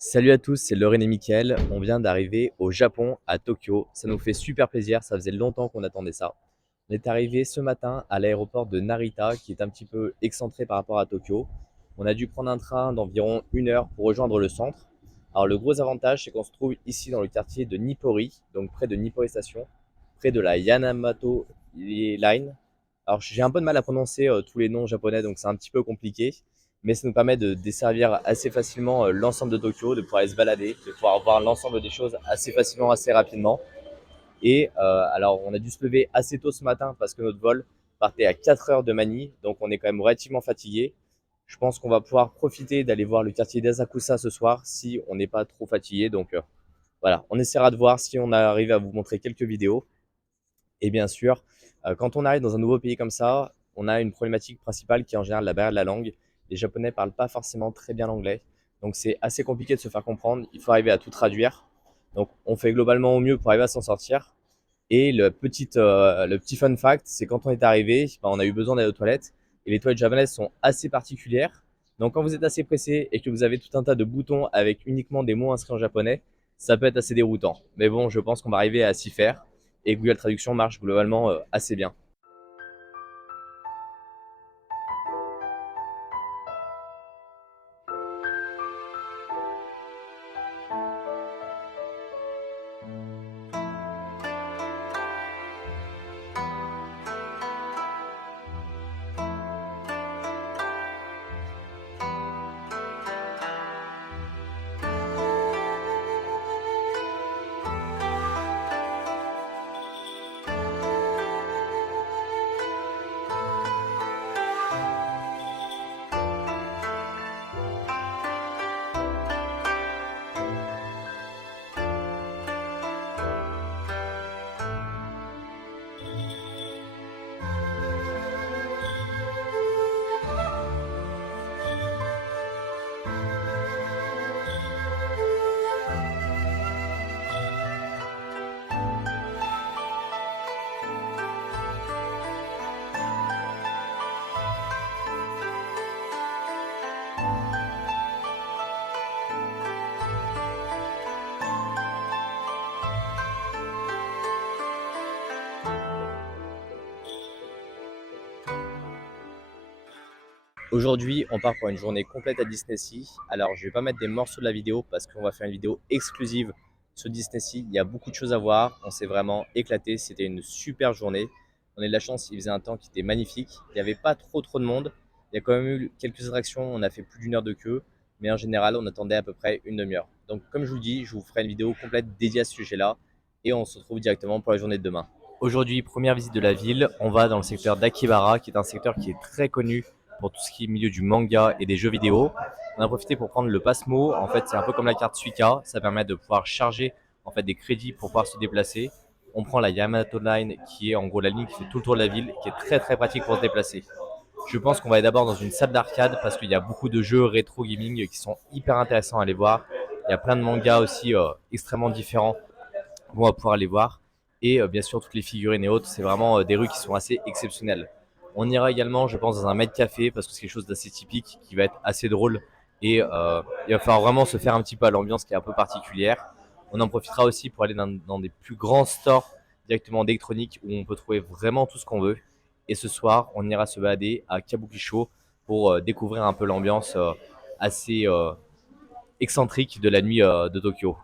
Salut à tous, c'est Lorraine et Mickaël. On vient d'arriver au Japon, à Tokyo. Ça nous fait super plaisir, ça faisait longtemps qu'on attendait ça. On est arrivé ce matin à l'aéroport de Narita, qui est un petit peu excentré par rapport à Tokyo. On a dû prendre un train d'environ 1 heure pour rejoindre le centre. Alors le gros avantage, c'est qu'on se trouve ici dans le quartier de Nippori, donc près de Nippori Station, près de la Yanamato Line. Alors j'ai un peu de mal à prononcer tous les noms japonais, donc c'est un petit peu compliqué, mais ça nous permet de desservir assez facilement l'ensemble de Tokyo, de pouvoir aller se balader, de pouvoir voir l'ensemble des choses assez facilement, assez rapidement. Et alors, on a dû se lever assez tôt ce matin parce que notre vol partait à 4 heures de Manille, donc on est quand même relativement fatigué. Je pense qu'on va pouvoir profiter d'aller voir le quartier d'Asakusa ce soir si on n'est pas trop fatigué. Donc voilà, on essaiera de voir si on arrive à vous montrer quelques vidéos. Et bien sûr, quand on arrive dans un nouveau pays comme ça, on a une problématique principale qui est en général la barrière de la langue. Les Japonais ne parlent pas forcément très bien l'anglais, donc c'est assez compliqué de se faire comprendre. Il faut arriver à tout traduire. Donc on fait globalement au mieux pour arriver à s'en sortir. Et le petit fun fact, c'est quand on est arrivé, on a eu besoin d'aller aux toilettes. Et les toilettes japonaises sont assez particulières. Donc quand vous êtes assez pressé et que vous avez tout un tas de boutons avec uniquement des mots inscrits en japonais, ça peut être assez déroutant. Mais bon, je pense qu'on va arriver à s'y faire. Et Google Traduction marche globalement assez bien. Aujourd'hui, on part pour une journée complète à Disney Sea. Alors, je vais pas mettre des morceaux de la vidéo parce qu'on va faire une vidéo exclusive sur Disney Sea. Il y a beaucoup de choses à voir. On s'est vraiment éclaté. C'était une super journée. On a eu de la chance, il faisait un temps qui était magnifique. Il n'y avait pas trop de monde. Il y a quand même eu quelques attractions. On a fait plus d'1 heure de queue. Mais en général, on attendait à peu près une demi-heure. Donc, comme je vous dis, je vous ferai une vidéo complète dédiée à ce sujet-là. Et on se retrouve directement pour la journée de demain. Aujourd'hui, première visite de la ville. On va dans le secteur d'Akibara, qui est un secteur qui est très connu pour tout ce qui est milieu du manga et des jeux vidéo. On a profité pour prendre le Passmo. En fait, c'est un peu comme la carte Suica. Ça permet de pouvoir charger en fait des crédits pour pouvoir se déplacer. On prend la Yamato Line, qui est en gros la ligne qui fait tout le tour de la ville, qui est très pratique pour se déplacer. Je pense qu'on va aller d'abord dans une salle d'arcade parce qu'il y a beaucoup de jeux rétro gaming qui sont hyper intéressants à aller voir. Il y a plein de mangas aussi extrêmement différents qu'on va pouvoir aller voir. Et bien sûr, toutes les figurines et autres, c'est vraiment des rues qui sont assez exceptionnelles. On ira également, je pense, dans un maître café parce que c'est quelque chose d'assez typique qui va être assez drôle. Et il va falloir vraiment se faire un petit peu à l'ambiance qui est un peu particulière. On en profitera aussi pour aller dans des plus grands stores directement d'électronique où on peut trouver vraiment tout ce qu'on veut. Et ce soir, on ira se balader à Kabukicho pour découvrir un peu l'ambiance assez excentrique de la nuit de Tokyo.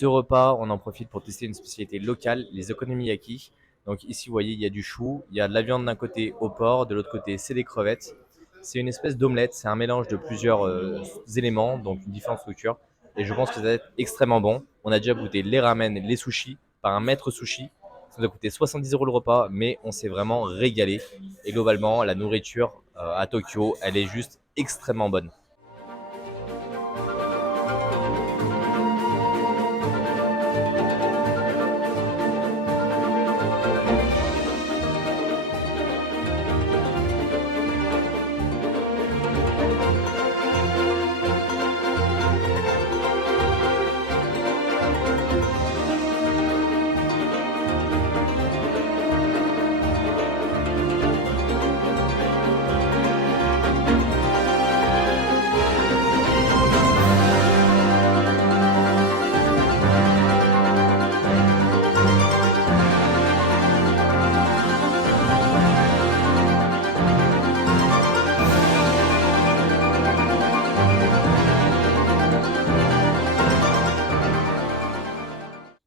Ce repas, on en profite pour tester une spécialité locale, les okonomiyaki. Donc ici, vous voyez, il y a du chou, il y a de la viande d'un côté au porc, de l'autre côté, c'est des crevettes. C'est une espèce d'omelette, c'est un mélange de plusieurs éléments, donc une différente structure. Et je pense que ça va être extrêmement bon. On a déjà goûté les ramen, les sushis par un maître sushi. Ça nous a coûté 70 € le repas, mais on s'est vraiment régalé. Et globalement, la nourriture à Tokyo, elle est juste extrêmement bonne.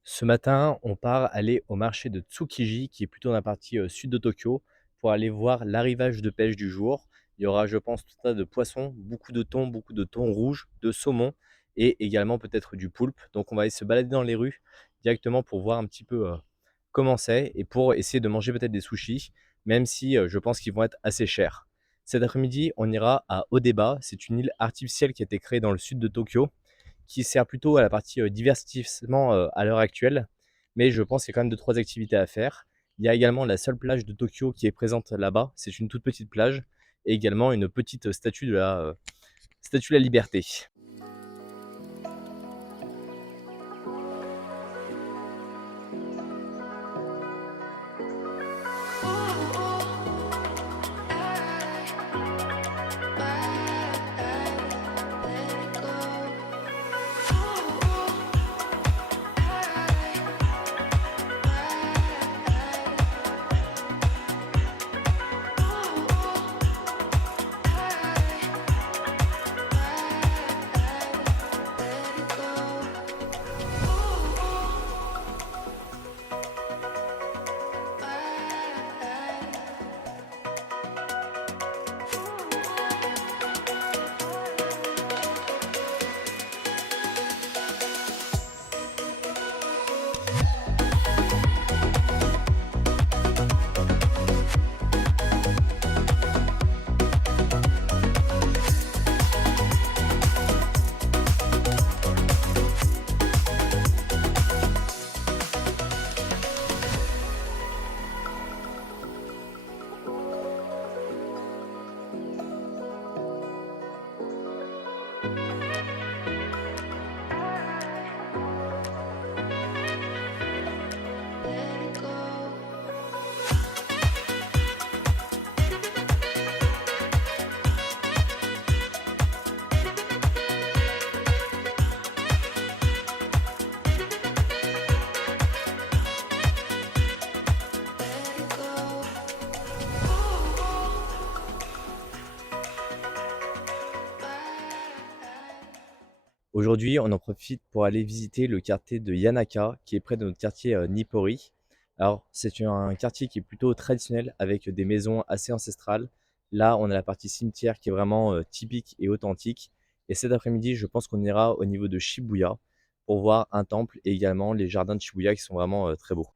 Ce matin, on part aller au marché de Tsukiji, qui est plutôt dans la partie sud de Tokyo, pour aller voir l'arrivage de pêche du jour. Il y aura, je pense, tout un tas de poissons, beaucoup de thon rouge, de saumon et également peut-être du poulpe. Donc, on va aller se balader dans les rues directement pour voir un petit peu comment c'est et pour essayer de manger peut-être des sushis, même si je pense qu'ils vont être assez chers. Cet après-midi, on ira à Odeba. C'est une île artificielle qui a été créée dans le sud de Tokyo qui sert plutôt à la partie divertissement à l'heure actuelle. Mais je pense qu'il y a quand même deux, trois activités à faire. Il y a également la seule plage de Tokyo qui est présente là-bas. C'est une toute petite plage. Et également une petite statue de la liberté. Aujourd'hui, on en profite pour aller visiter le quartier de Yanaka, qui est près de notre quartier Nippori. Alors, c'est un quartier qui est plutôt traditionnel, avec des maisons assez ancestrales. Là, on a la partie cimetière qui est vraiment typique et authentique. Et cet après-midi, je pense qu'on ira au niveau de Shibuya pour voir un temple et également les jardins de Shibuya qui sont vraiment très beaux.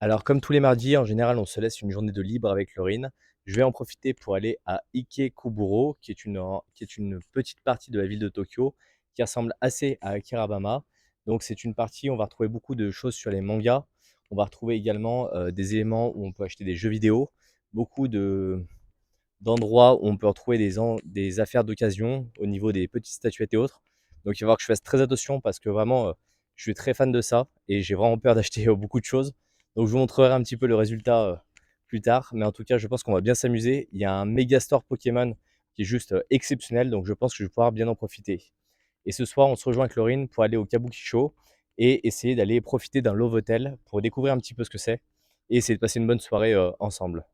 Alors, comme tous les mardis, en général, on se laisse une journée de libre avec Laurine. Je vais en profiter pour aller à Ikebukuro, qui est une petite partie de la ville de Tokyo, qui ressemble assez à Akirabama. Donc, c'est une partie où on va retrouver beaucoup de choses sur les mangas. On va retrouver également des éléments où on peut acheter des jeux vidéo, beaucoup d'endroits où on peut retrouver des affaires d'occasion au niveau des petites statuettes et autres. Donc, il va falloir que je fasse très attention parce que vraiment, je suis très fan de ça et j'ai vraiment peur d'acheter beaucoup de choses. Donc, je vous montrerai un petit peu le résultat plus tard. Mais en tout cas, je pense qu'on va bien s'amuser. Il y a un méga store Pokémon qui est juste exceptionnel. Donc, je pense que je vais pouvoir bien en profiter. Et ce soir, on se rejoint avec Laurine pour aller au Kabukicho et essayer d'aller profiter d'un Love Hotel pour découvrir un petit peu ce que c'est et essayer de passer une bonne soirée ensemble.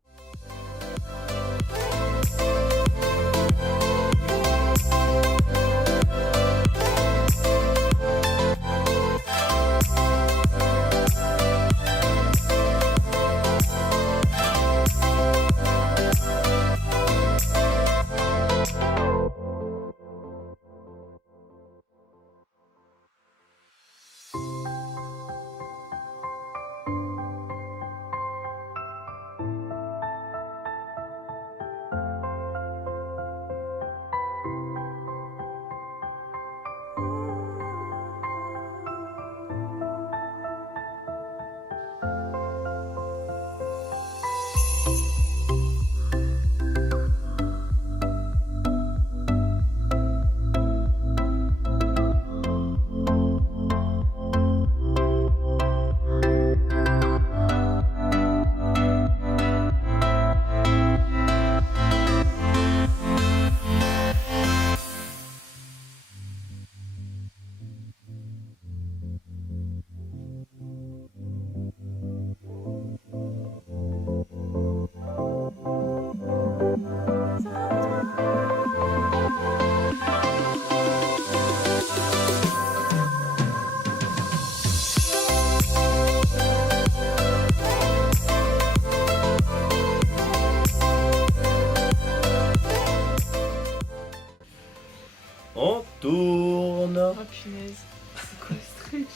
Oh punaise, c'est quoi ce truc?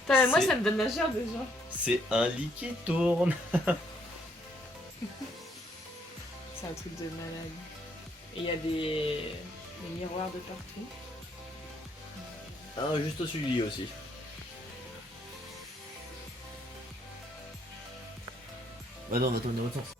Putain, mais moi C'est- ça me donne la chair déjà. C'est un lit qui tourne. C'est un truc de malade. Et il y a des miroirs de partout. Ah, juste au-dessus du lit aussi. Ah non, attends, dans l'autre sens.